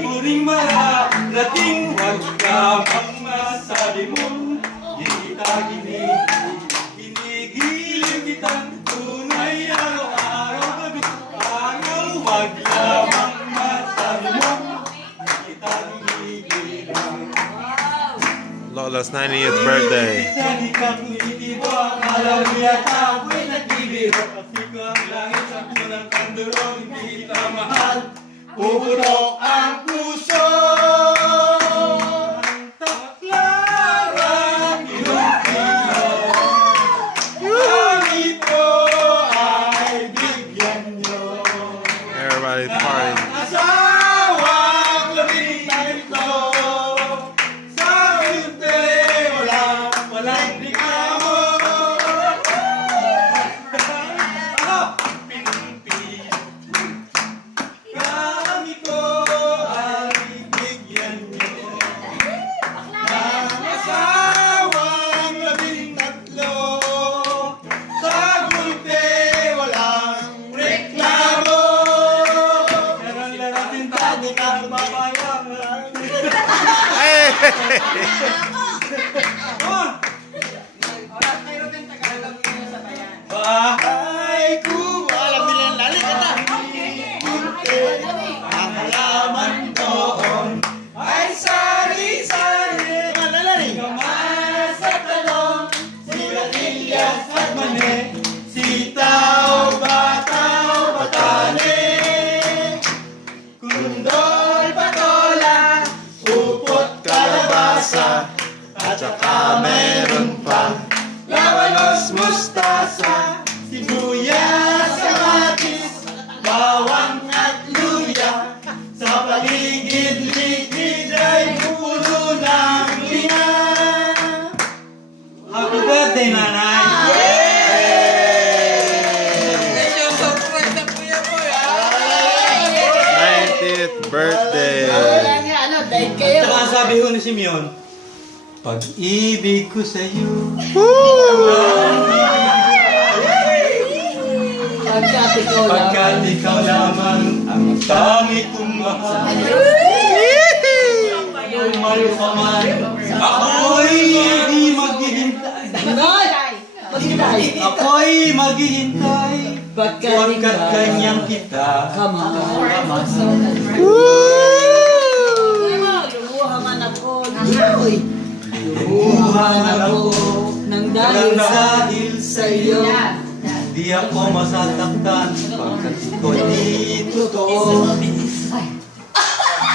muling marating, huwag ka masabi mong di kita ginigiliw kitang tunay araw-araw, gabi-araw, huwag lamang masabi mong di kita ginigiliw. Lola's 90th birthday. Hindi kang nitibo, akala mo yata ako'y nagbibiro. Kasi ko ang langit sa punang kanduro, hindi kita mahal. Puputok ang puso. Ang taklarang Pilipino. Kami po ay bigyan nyo. Everybody party. Asawang labing ito. Sa unti, walang reklamo. Ano? Pinumpi. Kami ko ay bigyan nyo. Ng asawang labing tatlo. Sa unti, walang reklamo. Meron na natin tayo ka babayang. Hey! Bahay ko, alam nila yung lali ka na. Ang halaman doon ay sari-sari. Kamas at talong, sigarilyas at mani, sitaw, bataw, batali, kundol, patola, upot, kalabasa, at saka meron pa lawalos, mustasa, sibuyas, kamatis, bawang at luya. Sa paligid-ligid ay puno ng linga. Happy birthday, Nanay! Yeah! 90th birthday. Tsaka sabi ho ni Simeon, pag-ibig ko sa'yo. Pagkat ikaw lamang ang tangi kong mahal. Umayo ka man, ako'y di maghihintay. Ako'y maghihintay. Pagkat kanyang kita. Lubuhan ako Nang dahil sa'yo. Di ako masasaktan pagkat ikaw di totoo.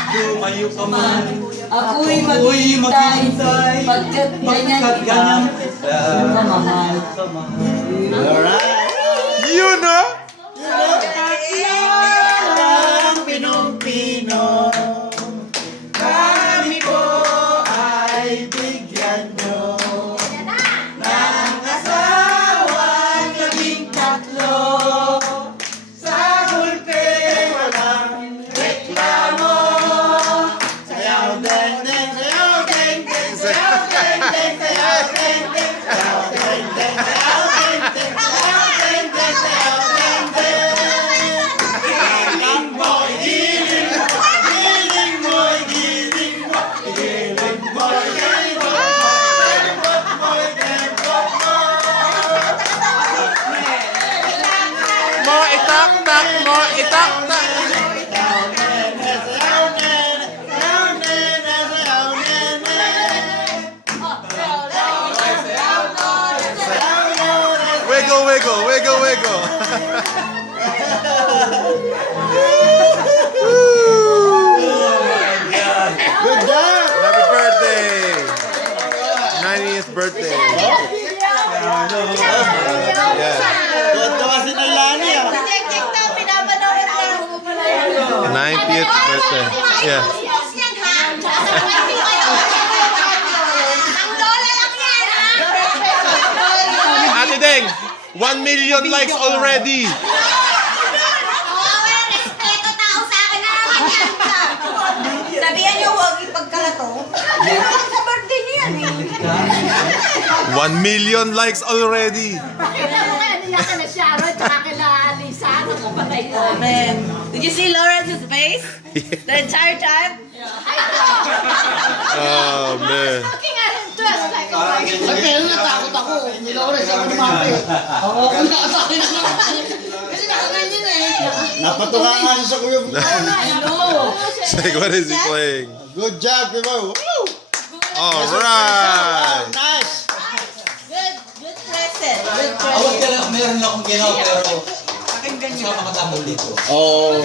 Lumayo ka man, ako'y ako'y maghihintay. pagkat Pagkat kanyang kita. kamahal. You know? Ang Pinong-Pino, kami po ay bigyan nyo ng asawang labing tatlo. Sa gulpe walang reklamo. Sayaw deng deng, sayaw deng deng, sayaw deng deng, sayaw deng deng, sayaw deng deng, sayaw deng deng, sayaw deng deng, sayaw deng deng. Giling mo'y giling mo, giling mo'y giling mo, giling mo'y giling mo, tembot mo'y tembot mo. Mo itak-tak, mo itak-tak. Sayaw nene, sayaw nene, sayaw nene, sayaw nene. Sayaw nene. Wiggle, wiggle, wiggle, wiggle. Good job! Happy birthday. 90th birthday. Yeah. Tuwa si Nailani ah. 90th birthday. Yeah. Ate Deng, 1 million likes already. Sabihan niyo huwag ipagkalato. Sa birthday niya yan eh. 1 million likes already. Kailan mo kaya niya ka na Sharon, tsaka kila Lisa, ano ko pala Man, did you see Lawrence's face? The entire time? Oh, man. Looking at him dressed like a white. Ay, pero natakot ako. Hindi ako rin siya lumapit. Ako nakasakit na. Kasi nakaganyan eh. Napatuwa nga siya sa kuya. I know. It's like, what is he playing? Good job, Piboy. Woo! All right. Nice! Good present. Good Awag present. ka lang, meron akong ginawa pero Pakinggan niyo. kasama ka tapos dito. Oh.